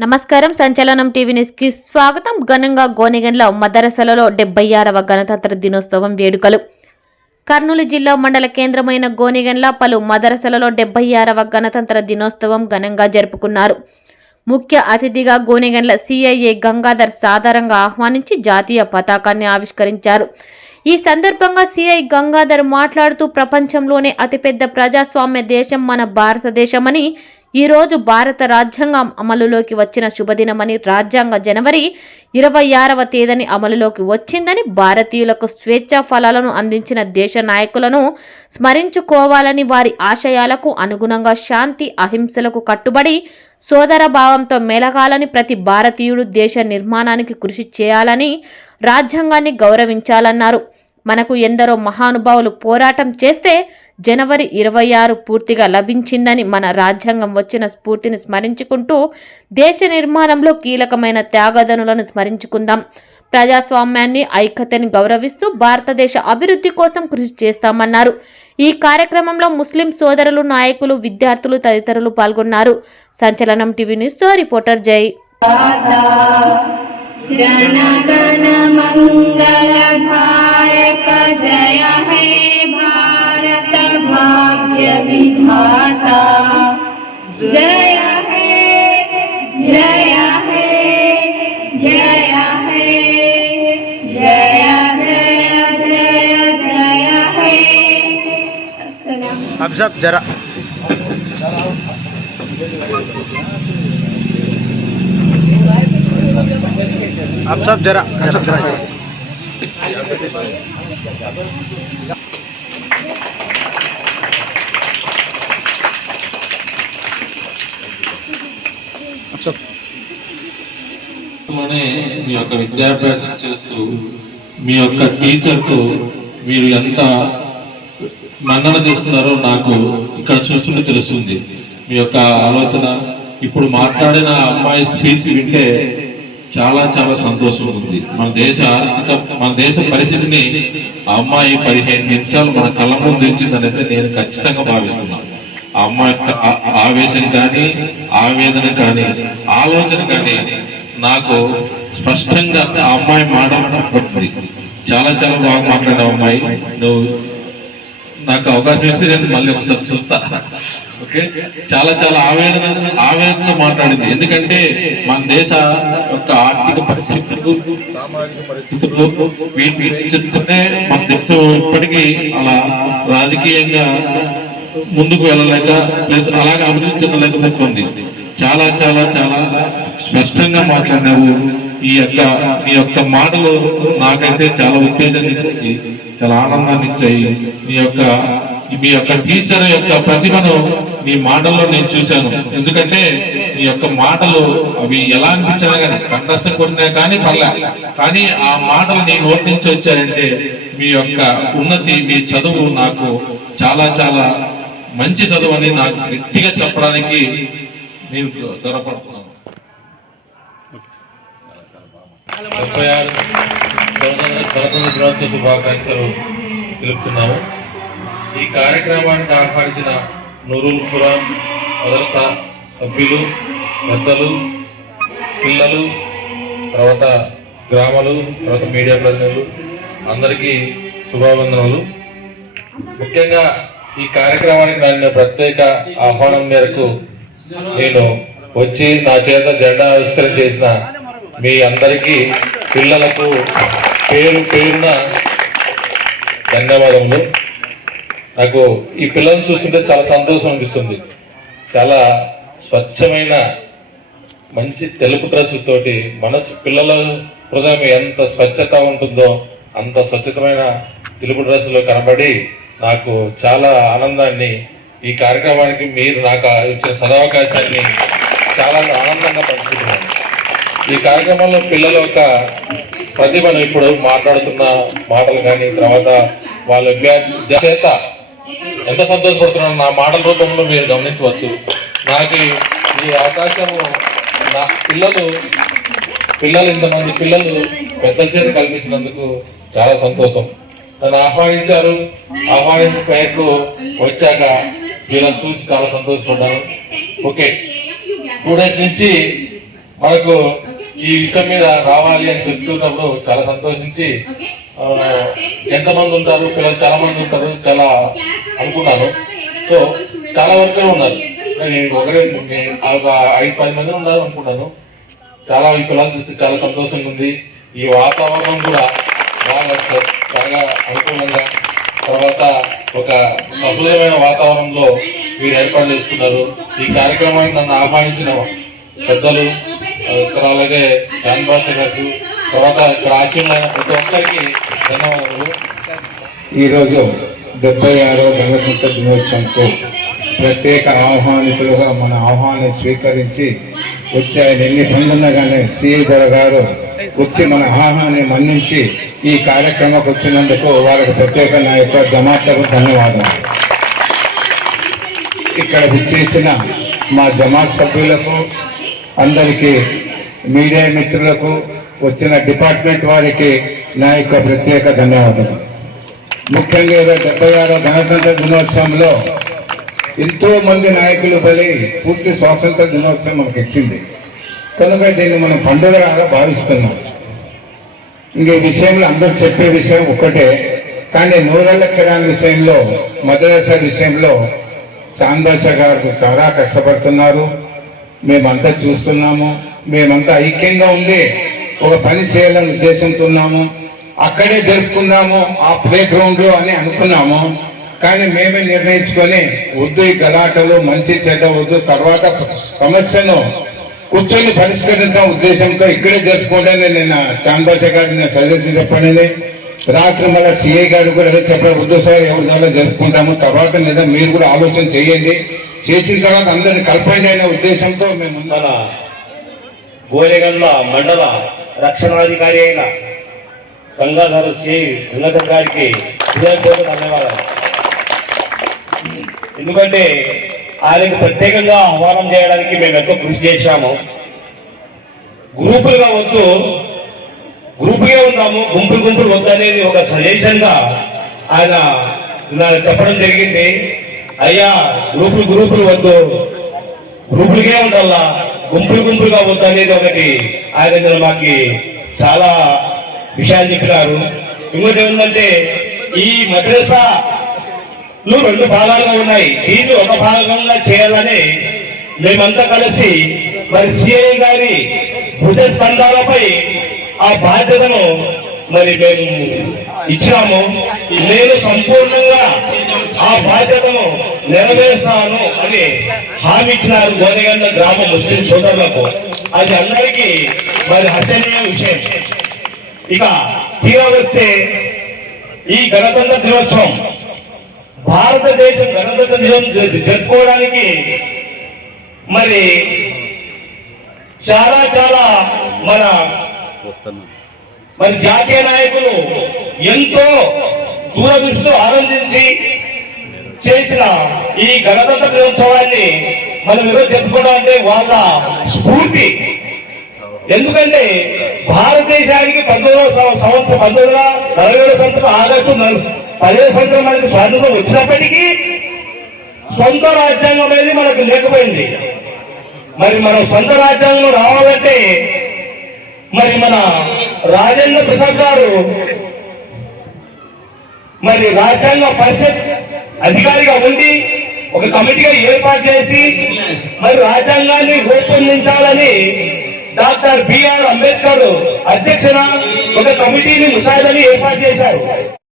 నమస్కారం సంచలనం టీవీ న్యూస్కి స్వాగతం. ఘనంగా గోనెగండ్ల మదరసలలో డెబ్బై ఆరవ గణతంత్ర దినోత్సవం వేడుకలు. కర్నూలు జిల్లా మండల కేంద్రమైన గోనెగండ్ల పలు మదరసలలో డెబ్బై ఆరవ గణతంత్ర దినోత్సవం ఘనంగా జరుపుకున్నారు. ముఖ్య అతిథిగా గోనెగండ్ల సిఐఏ గంగాధర్ సాధారణంగా ఆహ్వానించి జాతీయ పతాకాన్ని ఆవిష్కరించారు. ఈ సందర్భంగా సిఐ గంగాధర్ మాట్లాడుతూ ప్రపంచంలోనే అతిపెద్ద ప్రజాస్వామ్య దేశం మన భారతదేశమని ఈరోజు భారత రాజ్యాంగం అమలులోకి వచ్చిన శుభదినమని రాజ్యాంగ జనవరి ఇరవై ఆరవ తేదీని అమలులోకి వచ్చిందని భారతీయులకు స్వేచ్ఛా ఫలాలను అందించిన దేశ నాయకులను స్మరించుకోవాలని వారి ఆశయాలకు అనుగుణంగా శాంతి అహింసలకు కట్టుబడి సోదర భావంతో మెలగాలని ప్రతి భారతీయుడు దేశ నిర్మాణానికి కృషి చేయాలని రాజ్యాంగాన్ని గౌరవించాలన్నారు. మనకు ఎందరో మహానుభావులు పోరాటం చేస్తే జనవరి ఇరవై ఆరు పూర్తిగా లభించిందని మన రాజ్యాంగం వచ్చిన స్ఫూర్తిని స్మరించుకుంటూ దేశ నిర్మాణంలో కీలకమైన త్యాగదనులను స్మరించుకుందాం. ప్రజాస్వామ్యాన్ని ఐక్యతని గౌరవిస్తూ భారతదేశ అభివృద్ధి కోసం కృషి చేస్తామన్నారు. ఈ కార్యక్రమంలో ముస్లిం సోదరులు నాయకులు విద్యార్థులు తదితరులు పాల్గొన్నారు. సంచలనం టీవీ న్యూస్తో రిపోర్టర్ జై. జయ. विधाता जय हे जय हे जय हे, जय अब सब जरा अब सब जरा अब सब जरा వాట్సాప్ మీ యొక్క విద్యాభ్యాసం చేస్తూ మీ యొక్క టీచర్తో మీరు ఎంత మన్నన చేస్తున్నారో నాకు ఇక్కడ చూస్తుంటే తెలుస్తుంది. మీ యొక్క ఆలోచన ఇప్పుడు మాట్లాడిన అమ్మాయి స్పీచ్ వింటే చాలా చాలా సంతోషం ఉంది. మన దేశ ఆర్థిక మన దేశ పరిస్థితిని అమ్మాయి పదిహేను నిమిషాలు మన కళ్ళ ముందు ఉంచిందనైతే నేను ఖచ్చితంగా భావిస్తున్నాను అమ్మ అమ్మాయి యొక్క ఆవేశం కానీ ఆవేదన కానీ ఆలోచన కానీ నాకు స్పష్టంగా ఆ అమ్మాయి మాట్లాడుతుంది చాలా చాలా బాగా మాట్లాడావు అమ్మాయి. నువ్వు నాకు అవకాశం ఇస్తే నేను మళ్ళీ ఒకసారి చూస్తా. ఓకే? చాలా చాలా ఆవేదన ఆవేదన మాట్లాడింది. ఎందుకంటే మన దేశ యొక్క ఆర్థిక పరిస్థితులు సామాజిక పరిస్థితులు వీటి చెప్తుంటే మన దేశం ఇప్పటికీ అలా రాజకీయంగా ముందుకు వెళ్ళలేక ప్లస్ అలాగే అభివృద్ధి చెందలేకపోతుంది చాలా చాలా చాలా స్పష్టంగా మాట్లాడినావు ఈ యొక్క ఈ యొక్క మాటలు నాకైతే చాలా ఉత్తేజాన్ని ఇచ్చాయి చాలా ఆనందాన్ని ఇచ్చాయి. మీ యొక్క మీ యొక్క టీచర్ యొక్క ప్రతిభను మీ మాటల్లో నేను చూశాను. ఎందుకంటే మీ యొక్క మాటలు అవి ఎలా అనిపించినా కానీ కంఠస్థం కొట్టినా కానీ పర్లే. కానీ ఆ మాటలు నేను నోటి వచ్చారంటే మీ యొక్క ఉన్నతి మీ చదువు నాకు చాలా చాలా మంచి చదువు అని నాకు గట్టిగా చెప్పడానికి నేను దొరపడుతున్నాను. ముప్పై ఆరు స్వతంత్ర దినోత్సవ శుభాకాంక్షలు తెలుపుతున్నాము. ఈ కార్యక్రమానికి ఆహ్వానించిన నూరుల్ ఖురాన్ మదర్సా సభ్యులు పెద్దలు పిల్లలు తర్వాత గ్రామాలు తర్వాత మీడియా ప్రతినిధులు అందరికీ శుభావందనలు ముఖ్యంగా ఈ కార్యక్రమానికి నన్ను ప్రత్యేక ఆహ్వానం మేరకు నేను వచ్చి నా చేత జెండా ఆవిష్కరణ చేసిన మీ అందరికీ పిల్లలకు పేరు పేరున ధన్యవాదములు. నాకు ఈ పిల్లల్ని చూస్తుంటే చాలా సంతోషం అనిపిస్తుంది. చాలా స్వచ్ఛమైన మంచి తెలుపు డ్రెస్సుతోటి మనసు పిల్లల హృదయం ఎంత స్వచ్ఛత ఉంటుందో అంత స్వచ్ఛతమైన తెలుపు డ్రెస్సులో కనబడి నాకు చాలా ఆనందాన్ని ఈ కార్యక్రమానికి మీరు నాకు ఇచ్చిన సదవకాశాన్ని చాలా ఆనందంగా పంచుకుంటున్నాను ఈ కార్యక్రమంలో పిల్లల యొక్క ప్రతిభను ఇప్పుడు మాట్లాడుతున్న మాటలు కానీ తర్వాత వాళ్ళ చేత ఎంత సంతోషపడుతున్నాను నా మాటల రూపంలో మీరు గమనించవచ్చు. నాకు ఈ- అవకాశము నా పిల్లలు పిల్లలు ఇంతమంది పిల్లలు పెద్ద చేత కల్పించినందుకు చాలా సంతోషం. నన్ను ఆహ్వానించారు. ఆహ్వానించిన పేరుకు వచ్చాక వీళ్ళని చూసి చాలా సంతోషపడ్డాను. ఓకే టూ డేస్ నుంచి మనకు ఈ విషయం మీద రావాలి అని చెప్తున్నప్పుడు చాలా సంతోషించి ఎంతమంది ఉంటారు? పిల్లలు చాలా మంది ఉంటారు చాలా అనుకున్నాను. సో చాలా వరకే ఉన్నారు నేను ఒకరే ఒక ఐదు పది మంది ఉన్నారు అనుకున్నాను. చాలా ఈ పిల్లలు చూస్తే చాలా సంతోషంగా ఉంది. ఈ వాతావరణం కూడా బాగా స- చాలా అనుకూలంగా తర్వాత ఒక సఫలమైన వాతావరణంలో మీరు ఏర్పాటు చేసుకున్నారు. ఈ కార్యక్రమానికి నన్ను ఆహ్వానించిన పెద్దలు అలాగే జాన్ భాష గారికి తర్వాత ఇక్కడ ఆశీర్వైన ప్రతి ఒక్కరికి ధన్యవాదాలు. ఈరోజు డెబ్బై ఆరో గణతంత్ర దినోత్సవంకు ప్రత్యేక ఆహ్వానితులుగా మన ఆహ్వానం స్వీకరించి వచ్చి ఆయన ఎన్ని పనులున్నా కానీ సిఈ గారు వచ్చి మన ఆహ్వానాన్ని మన్నించి ఈ కార్యక్రమంకి వచ్చినందుకు వారికి ప్రత్యేక నా యొక్క జమాతకు ధన్యవాదాలు. ఇక్కడ విచ్చేసిన మా జమాత్ సభ్యులకు అందరికీ మీడియా మిత్రులకు వచ్చిన డిపార్ట్మెంట్ వారికి నా యొక్క ప్రత్యేక ధన్యవాదాలు. ముఖ్యంగా ఇరవై డెబ్బై ఆరో గణతంత్ర దినోత్సవంలో ఎంతో మంది నాయకులు బలి పూర్తి స్వాతంత్ర దినోత్సవం మనకి ఇచ్చింది. కనుక దీన్ని మనం పండుగగా భావిస్తున్నాం. ఇంకే విషయంలో అందరూ చెప్పే విషయం ఒక్కటే. కానీ నూరెళ్ళ కిరాణ్ విషయంలో మద్రాసా విషయంలో చాందాష గారు చాలా కష్టపడుతున్నారు. మేమంతా చూస్తున్నాము. మేమంతా ఐక్యంగా ఉండి ఒక పని చేయాలని ఉద్దేశంతో ఉన్నాము. అక్కడే జరుపుకున్నాము ఆ ప్లే గ్రౌండ్లో అని అనుకున్నాము. కానీ మేమే నిర్ణయించుకొని వద్దు ఈ గలాటలు మంచి చెడ్డ వద్దు తర్వాత సమస్యను కూర్చొని పరిష్కరించడం ఉద్దేశంతో ఇక్కడే జరుపుకోండి నేను చాందాష గారిని సజెషన్ చెప్పండి రాత్రి మళ్ళీ సిఐ గారు కూడా చెప్పారు. వద్దు సార్ ఎవరి దాంట్లో జరుపుకుంటాము తర్వాత లేదా మీరు కూడా ఆలోచన చేయండి. చేసిన తర్వాత అందరిని కలపండి అనే ఉద్దేశంతో మేము మన గోరెగల్ల మండల రక్షణాధికారి అయిన గంగాధర శ్రీ గంగాధర్ గారికి హృదయపూర్వక ధన్యవాదాలు. ఎందుకంటే ఆయనకు ప్రత్యేకంగా ఆహ్వానం చేయడానికి మేము ఎంతో కృషి చేశాము. గ్రూపులుగా వద్దు గ్రూపుగా ఉన్నాము గుంపులు గుంపులు వద్దు అనేది ఒక సజెషన్గా ఆయన నాకు చెప్పడం జరిగింది. అయ్యా గ్రూపులు గ్రూపులు వద్దు గ్రూపులుగా ఉండాలా గుంపులు గుంపులుగా వద్దు అనేది ఒకటి ఆయన దగ్గర మాకి చాలా విషయాలు చెప్పినారు. ఇంకోటి ఏమిటంటే ఈ మద్రసా రెండు భాగాలుగా ఉన్నాయి. దీన్ని ఒక భాగంగా చేయాలని మేమంతా కలిసి మరి సిఐ గారి భుజ స్పందాలపై ఆ బాధ్యతను మరి మేము ఇచ్చాము నేను సంపూర్ణంగా ఆ బాధ్యతను నెరవేరుస్తాను అని హామీ ఇచ్చినారు గోనెగండ గ్రామ ముస్లిం సోదరులకు. అది అందరికీ మరి హర్షణీయ విషయం. ఇక తీరా వస్తే ఈ గణతంత్ర దినోత్సవం భారతదేశం గణతంత్ర దినం జరుపుకోవడానికి మరి చాలా చాలా మన మరి జాతీయ నాయకులు ఎంతో దూరదృష్టితో ఆలోచించి చేసిన ఈ గణతంత్ర దినోత్సవాన్ని మనం ఈరోజు జరుపుకోవడం అంటే వాళ్ళ స్ఫూర్తి. ఎందుకంటే భారతదేశానికి పంతొమ్మిదవ సంవత్సరం పంతొమ్మిది వందల నలభై ఏడు సంవత్సరం ఆగస్టు పదే సంవత్సరం మనకి స్వాతంత్రం వచ్చినప్పటికీ సొంత రాజ్యాంగం అనేది మనకు లేకపోయింది. మరి మనం సొంత రాజ్యాంగం రావాలంటే మరి మన రాజేంద్ర ప్రసాద్ గారు మరి రాజ్యాంగ పరిషత్ అధికారిగా ఉండి ఒక కమిటీగా ఏర్పాటు చేసి మరి రాజ్యాంగాన్ని రూపొందించాలని డాక్టర్ బిఆర్ అంబేద్కర్ అధ్యక్షన ఒక కమిటీని ముసాయిదని ఏర్పాటు చేశారు.